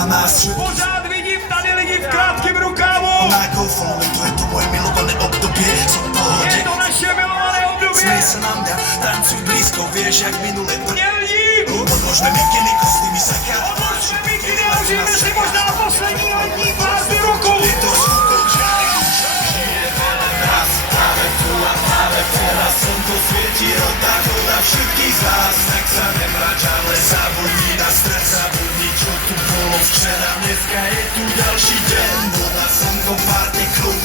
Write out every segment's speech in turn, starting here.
na nás. Pořád vidím tady lidi v krátkém rukávu. Michael Foley, to je to moje milované období. Som to Je hodně. to naše milované období. Smej se na mňa, tancuj blízko, vieš jak minule. Mělník. Odložme mikiny, kostýmy sa cháva. Odložme mikiny a užijeme si možná poslední letní pásty roku. Je to skutok, že žijeme len raz. Práve tu a práve teraz slnko svieti rodná voda všetkých z nás. Tak sa nemrač, ale zabudni na stres. Zabudni, čo tu bolo včera. Dneska je tu ďalší deň. Voda, slnko, party, klub.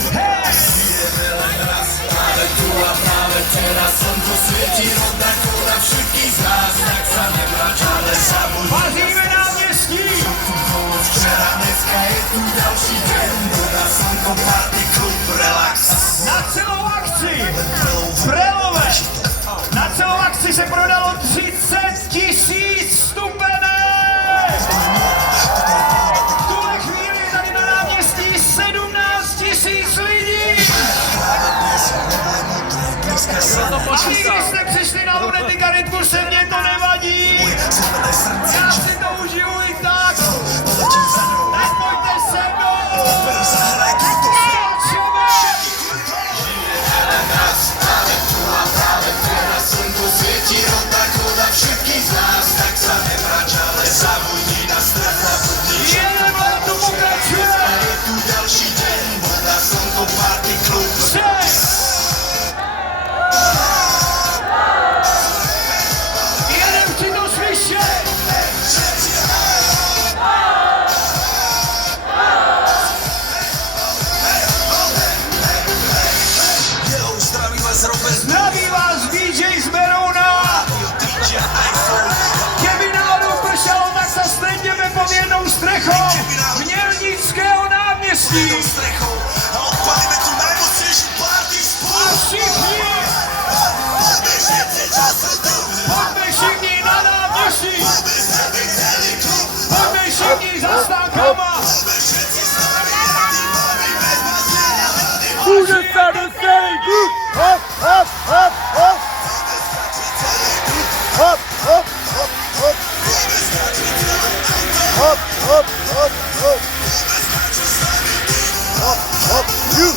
Žijeme len raz. Práve tu a práve teraz slnko svieti rodná voda všetkých z nás. Tak sa nemrač, ale zabudni. Vaříme náměstí. Včera, dneska je tu ďalší deň. Voda, slnko, party, klub, relax. Na celou akci Prelové. Na celou akci se prodalo 30 000 vstupenek. V tuhle chvíli je tady na náměstí 17 000 lidí. A vy, když jste přišli na Lunatica Rytmuse, mě to nevadí. Já si to užiju i tak. Tak pojďte se mnou. Jeden let to pokračuje. Jeden chci to slyšet. Zdraví vás DJ z Berouna. Kdyby náhodou pršelo, tak se stejněme pod jednou strechou Mělnického náměstí. A všichni, pojďme všichni na náměstí. Pojďme všichni za stánkama. Who just started saying good? Up, up, up, up. Up, up, up, up. Up, up, up, up. Up, up, you,